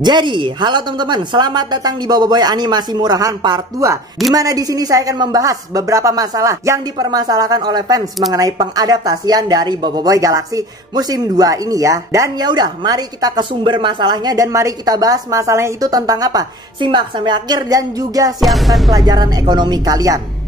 Jadi, halo teman-teman, selamat datang di Boboiboy Animasi Murahan Part 2. Dimana di sini saya akan membahas beberapa masalah yang dipermasalahkan oleh fans mengenai pengadaptasian dari Boboiboy Galaxy musim 2 ini ya. Dan ya udah, mari kita ke sumber masalahnya dan mari kita bahas masalahnya itu tentang apa. Simak sampai akhir dan juga siapkan pelajaran ekonomi kalian.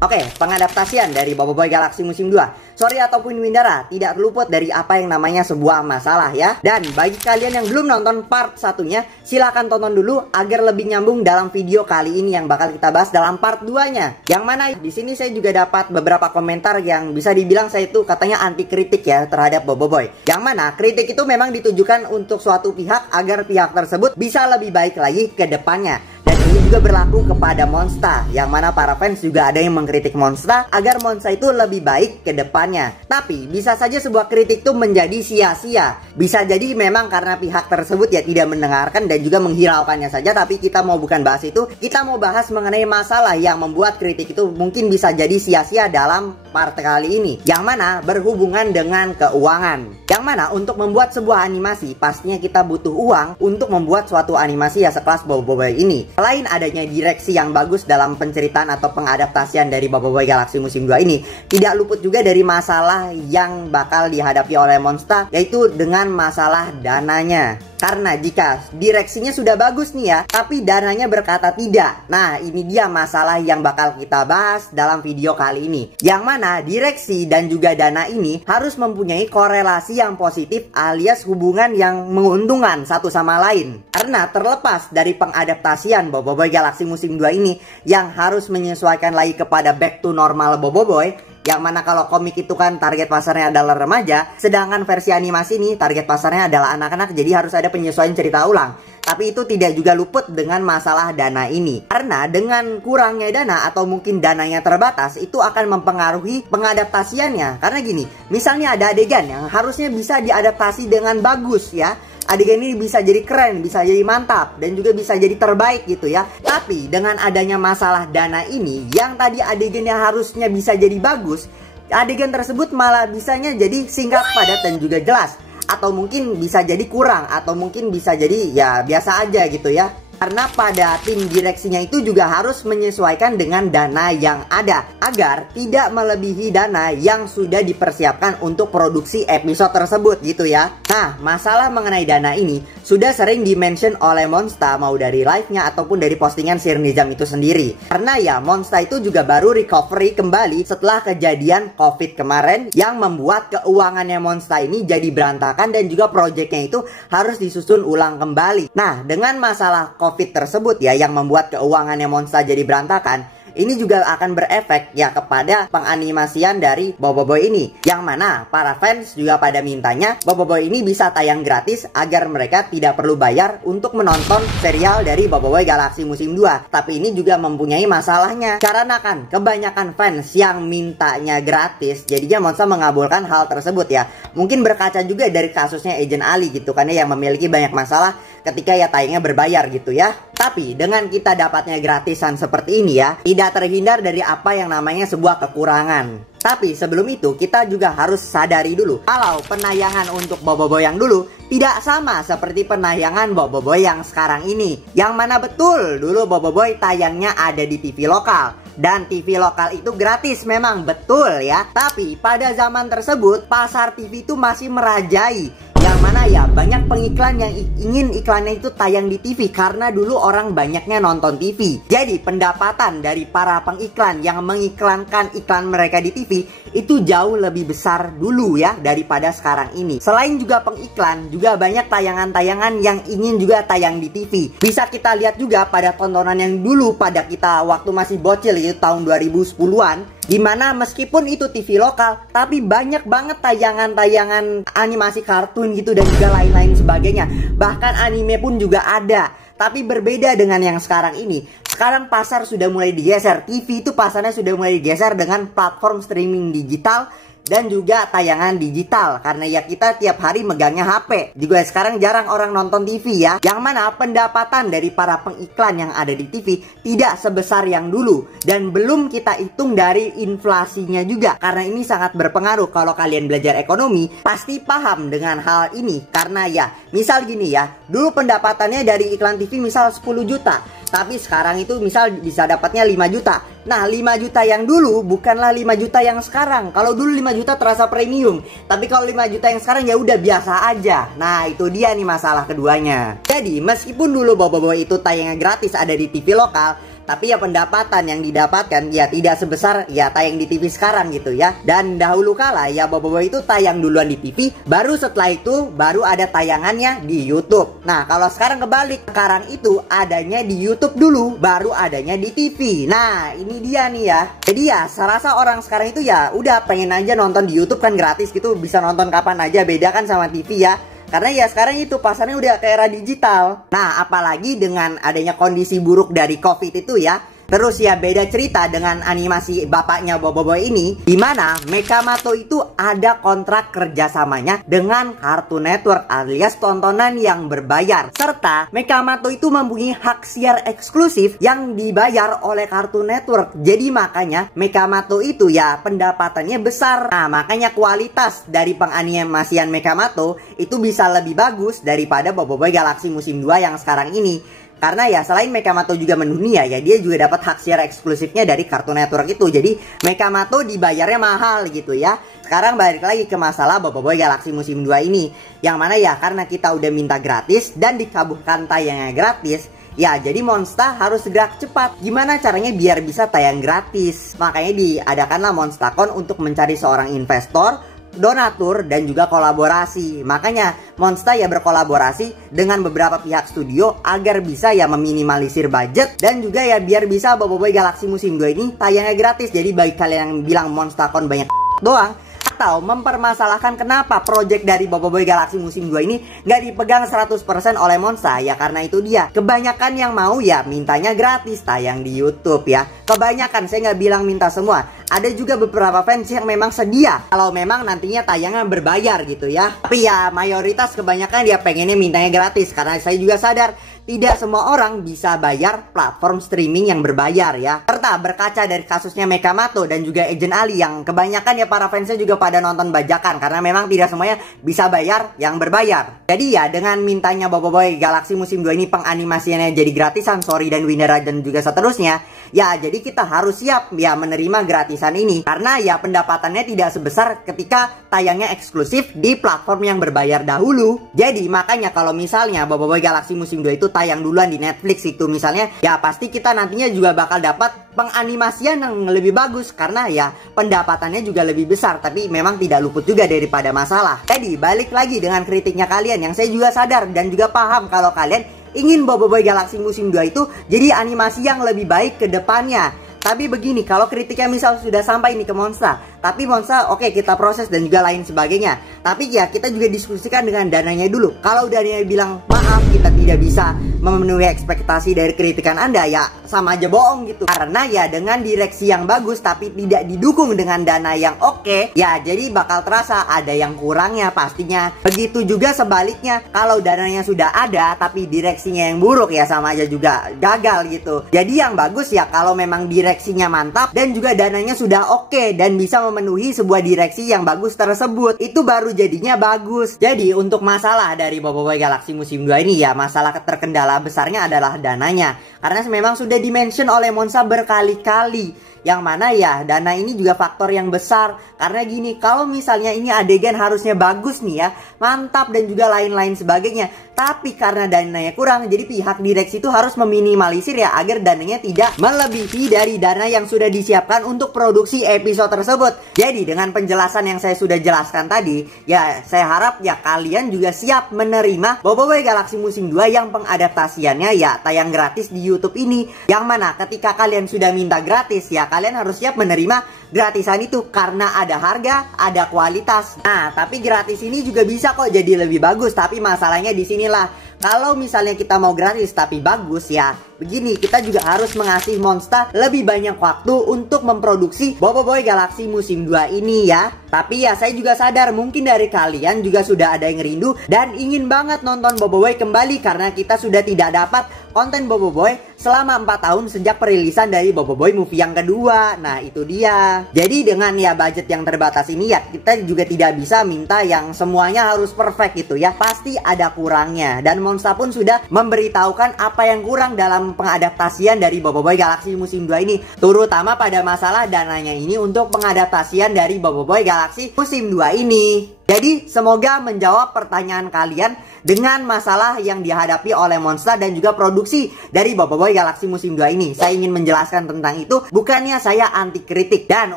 Oke, pengadaptasian dari Boboiboy Galaxy musim 2. Sorry ataupun Windara, tidak terluput dari apa yang namanya sebuah masalah ya. Dan bagi kalian yang belum nonton part satunya, silahkan tonton dulu agar lebih nyambung dalam video kali ini yang bakal kita bahas dalam part 2-nya. Yang mana di sini saya juga dapat beberapa komentar yang bisa dibilang saya itu katanya anti kritik ya terhadap Boboiboy. Yang mana kritik itu memang ditujukan untuk suatu pihak agar pihak tersebut bisa lebih baik lagi ke depannya. Dan ini juga berlaku kepada Monsta, yang mana para fans juga ada yang mengkritik Monsta agar Monsta itu lebih baik ke depannya. Tapi bisa saja sebuah kritik itu menjadi sia-sia. Bisa jadi memang karena pihak tersebut ya tidak mendengarkan dan juga menghiraukannya saja. Tapi kita mau bukan bahas itu, kita mau bahas mengenai masalah yang membuat kritik itu mungkin bisa jadi sia-sia dalam part kali ini, yang mana berhubungan dengan keuangan. Yang mana untuk membuat sebuah animasi pastinya kita butuh uang untuk membuat suatu animasi ya sekelas Boboiboy ini. Selain adanya direksi yang bagus dalam penceritaan atau pengadaptasian dari Boboiboy Galaxy musim 2 ini, tidak luput juga dari masalah yang bakal dihadapi oleh Monsta, yaitu dengan masalah dananya. Karena jika direksinya sudah bagus nih ya, tapi dananya berkata tidak. Nah, ini dia masalah yang bakal kita bahas dalam video kali ini. Yang mana direksi dan juga dana ini harus mempunyai korelasi yang positif alias hubungan yang menguntungkan satu sama lain. Karena terlepas dari pengadaptasian Boboiboy Galaxy musim 2 ini yang harus menyesuaikan lagi kepada back to normal Boboiboy, yang mana kalau komik itu kan target pasarnya adalah remaja, sedangkan versi animasi ini target pasarnya adalah anak-anak, jadi harus ada penyesuaian cerita ulang. Tapi itu tidak juga luput dengan masalah dana ini. Karena dengan kurangnya dana atau mungkin dananya terbatas, itu akan mempengaruhi pengadaptasiannya. Karena gini, misalnya ada adegan yang harusnya bisa diadaptasi dengan bagus ya. Adegan ini bisa jadi keren, bisa jadi mantap, dan juga bisa jadi terbaik gitu ya. Tapi dengan adanya masalah dana ini, yang tadi adegan yang harusnya bisa jadi bagus, adegan tersebut malah bisanya jadi singkat, padat, dan juga jelas. Atau mungkin bisa jadi kurang, atau mungkin bisa jadi ya biasa aja gitu ya. Karena pada tim direksinya itu juga harus menyesuaikan dengan dana yang ada, agar tidak melebihi dana yang sudah dipersiapkan untuk produksi episode tersebut gitu ya. Nah, masalah mengenai dana ini sudah sering dimention oleh Monsta, mau dari live-nya ataupun dari postingan Sir Nizam itu sendiri. Karena ya Monsta itu juga baru recovery kembali setelah kejadian COVID kemarin yang membuat keuangannya Monsta ini jadi berantakan dan juga proyeknya itu harus disusun ulang kembali. Nah, dengan masalah COVID tersebut ya yang membuat keuangannya Monsta jadi berantakan, ini juga akan berefek ya kepada penganimasian dari Boboiboy ini. Yang mana para fans juga pada mintanya Boboiboy ini bisa tayang gratis agar mereka tidak perlu bayar untuk menonton serial dari Boboiboy Galaxy musim 2. Tapi ini juga mempunyai masalahnya, karena kan kebanyakan fans yang mintanya gratis, jadinya Monsta mengabulkan hal tersebut ya. Mungkin berkaca juga dari kasusnya Agent Ali gitu kan ya, yang memiliki banyak masalah ketika ya tayangnya berbayar gitu ya. Tapi dengan kita dapatnya gratisan seperti ini ya, tidak terhindar dari apa yang namanya sebuah kekurangan. Tapi sebelum itu kita juga harus sadari dulu kalau penayangan untuk Boboiboy yang dulu tidak sama seperti penayangan Boboiboy yang sekarang ini. Yang mana betul dulu Boboiboy tayangnya ada di TV lokal, dan TV lokal itu gratis memang betul ya. Tapi pada zaman tersebut pasar TV itu masih merajai, yang mana ya banyak pengiklan yang ingin iklannya itu tayang di TV karena dulu orang banyaknya nonton TV. Jadi pendapatan dari para pengiklan yang mengiklankan iklan mereka di TV itu jauh lebih besar dulu ya daripada sekarang ini. Selain juga pengiklan, juga banyak tayangan-tayangan yang ingin juga tayang di TV. Bisa kita lihat juga pada tontonan yang dulu pada kita waktu masih bocil itu tahun 2010-an. Dimana meskipun itu TV lokal, tapi banyak banget tayangan-tayangan animasi kartun gitu dan juga lain-lain sebagainya. Bahkan anime pun juga ada. Tapi berbeda dengan yang sekarang ini. Sekarang pasar sudah mulai digeser. TV itu pasarnya sudah mulai digeser dengan platform streaming digital dan juga tayangan digital. Karena ya kita tiap hari megangnya HP. Juga sekarang jarang orang nonton TV ya. Yang mana pendapatan dari para pengiklan yang ada di TV tidak sebesar yang dulu. Dan belum kita hitung dari inflasinya juga. Karena ini sangat berpengaruh. Kalau kalian belajar ekonomi pasti paham dengan hal ini. Karena ya misal gini ya, dulu pendapatannya dari iklan TV misal 10 juta, tapi sekarang itu misal bisa dapatnya 5 juta. Nah 5 juta yang dulu bukanlah 5 juta yang sekarang. Kalau dulu 5 juta terasa premium, tapi kalau 5 juta yang sekarang ya udah biasa aja. Nah itu dia nih masalah keduanya. Jadi meskipun dulu Boboiboy itu tayangnya gratis ada di TV lokal, tapi ya pendapatan yang didapatkan ya tidak sebesar ya tayang di TV sekarang gitu ya. Dan dahulu kala ya Boboiboy itu tayang duluan di TV, baru setelah itu baru ada tayangannya di YouTube. Nah kalau sekarang kebalik, sekarang itu adanya di YouTube dulu, baru adanya di TV. Nah ini dia nih ya. Jadi ya saya rasa orang sekarang itu ya udah pengen aja nonton di YouTube kan gratis gitu, bisa nonton kapan aja, beda kan sama TV ya. Karena ya sekarang itu pasarnya udah ke era digital. Nah apalagi dengan adanya kondisi buruk dari COVID itu ya. Terus ya beda cerita dengan animasi bapaknya Boboiboy ini, dimana Mekamato itu ada kontrak kerjasamanya dengan Cartoon Network alias tontonan yang berbayar. Serta Mekamato itu mempunyai hak siar eksklusif yang dibayar oleh Cartoon Network. Jadi makanya Mekamato itu ya pendapatannya besar. Nah makanya kualitas dari penganimasian Mekamato itu bisa lebih bagus daripada Boboiboy Galaxy musim 2 yang sekarang ini. Karena ya selain Mekamato juga mendunia ya, dia juga dapat hak siar eksklusifnya dari Cartoon Network itu. Jadi Mekamato dibayarnya mahal gitu ya. Sekarang balik lagi ke masalah Boboiboy Galaxy musim 2 ini. Yang mana ya karena kita udah minta gratis dan dikabulkan tayangnya gratis, ya jadi Monsta harus gerak cepat. Gimana caranya biar bisa tayang gratis? Makanya diadakanlah Monstacon untuk mencari seorang investor, donatur, dan juga kolaborasi. Makanya Monsta ya berkolaborasi dengan beberapa pihak studio agar bisa ya meminimalisir budget, dan juga ya biar bisa Boboiboy Galaxy musim 2 ini tayangnya gratis. Jadi bagi kalian yang bilang Monstacon banyak doang, atau mempermasalahkan kenapa project dari Boboiboy Galaxy musim 2 ini nggak dipegang 100% oleh Monsta, ya karena itu dia kebanyakan yang mau ya mintanya gratis tayang di YouTube ya. Kebanyakan, saya nggak bilang minta semua, ada juga beberapa fans yang memang sedia kalau memang nantinya tayangan berbayar gitu ya. Tapi ya mayoritas kebanyakan dia pengennya mintanya gratis, karena saya juga sadar tidak semua orang bisa bayar platform streaming yang berbayar ya. Serta berkaca dari kasusnya Mekamato dan juga Agent Ali yang kebanyakan ya para fansnya juga pada nonton bajakan, karena memang tidak semuanya bisa bayar yang berbayar. Jadi ya dengan mintanya Boboiboy Galaxy musim 2 ini penganimasiannya jadi gratisan, Sorry dan Winera dan juga seterusnya, ya jadi kita harus siap ya menerima gratisan ini. Karena ya pendapatannya tidak sebesar ketika tayangnya eksklusif di platform yang berbayar dahulu. Jadi makanya kalau misalnya Boboiboy Galaxy musim 2 itu tayang duluan di Netflix itu misalnya, ya pasti kita nantinya juga bakal dapat penganimasian yang lebih bagus, karena ya pendapatannya juga lebih besar. Tapi memang tidak luput juga daripada masalah. Jadi balik lagi dengan kritiknya kalian, yang saya juga sadar dan juga paham kalau kalian ingin Boboiboy Galaxy musim 2 itu jadi animasi yang lebih baik ke depannya. Tapi begini, kalau kritiknya misal sudah sampai nih ke Monsta, tapi Monsta oke, kita proses dan juga lain sebagainya, tapi ya kita juga diskusikan dengan dananya dulu. Kalau dananya bilang maaf kita tidak bisa memenuhi ekspektasi dari kritikan Anda, ya sama aja bohong gitu. Karena ya dengan direksi yang bagus tapi tidak didukung dengan dana yang oke, ya jadi bakal terasa ada yang kurangnya pastinya. Begitu juga sebaliknya, kalau dananya sudah ada tapi direksinya yang buruk, ya sama aja juga gagal gitu. Jadi yang bagus ya kalau memang direksinya mantap dan juga dananya sudah oke dan bisa memenuhi sebuah direksi yang bagus tersebut, itu baru jadinya bagus. Jadi untuk masalah dari Boboiboy Galaxy musim 2 ini ya, masalah terkendala besarnya adalah dananya. Karena memang sudah dimention oleh Monsta berkali-kali, yang mana ya dana ini juga faktor yang besar. Karena gini, kalau misalnya ini adegan harusnya bagus nih ya, mantap dan juga lain-lain sebagainya, tapi karena dananya kurang, jadi pihak direksi itu harus meminimalisir ya agar dananya tidak melebihi dari dana yang sudah disiapkan untuk produksi episode tersebut. Jadi dengan penjelasan yang saya sudah jelaskan tadi, ya saya harap ya kalian juga siap menerima Boboiboy Galaxy musim 2 yang pengadaptasiannya ya tayang gratis di YouTube ini. Yang mana ketika kalian sudah minta gratis, ya kalian harus siap menerima gratisan itu, karena ada harga, ada kualitas. Nah, tapi gratis ini juga bisa kok jadi lebih bagus. Tapi masalahnya di sinilah, Kalau misalnya kita mau gratis tapi bagus ya, begini, kita juga harus mengasih Monster lebih banyak waktu untuk memproduksi Boboiboy Galaxy musim 2 ini ya. Tapi ya saya juga sadar mungkin dari kalian juga sudah ada yang rindu dan ingin banget nonton Boboiboy kembali karena kita sudah tidak dapat konten Boboiboy selama 4 tahun sejak perilisan dari Boboiboy movie yang kedua. Nah itu dia. Jadi dengan ya budget yang terbatas ini ya, kita juga tidak bisa minta yang semuanya harus perfect gitu ya. Pasti ada kurangnya. Dan Monster pun sudah memberitahukan apa yang kurang dalam pengadaptasian dari Boboiboy Galaxy musim 2 ini, terutama pada masalah dananya ini untuk pengadaptasian dari Boboiboy Galaxy musim 2 ini. Jadi semoga menjawab pertanyaan kalian dengan masalah yang dihadapi oleh Monster dan juga produksi dari Boboiboy Galaxy musim 2 ini. Saya ingin menjelaskan tentang itu, bukannya saya anti kritik. Dan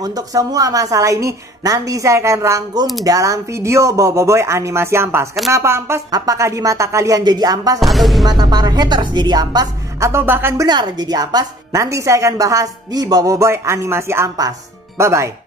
untuk semua masalah ini nanti saya akan rangkum dalam video Boboiboy animasi ampas. Kenapa ampas? Apakah di mata kalian jadi ampas atau di mata para haters jadi ampas? Atau bahkan benar jadi ampas? Nanti saya akan bahas di Boboiboy animasi ampas. Bye bye.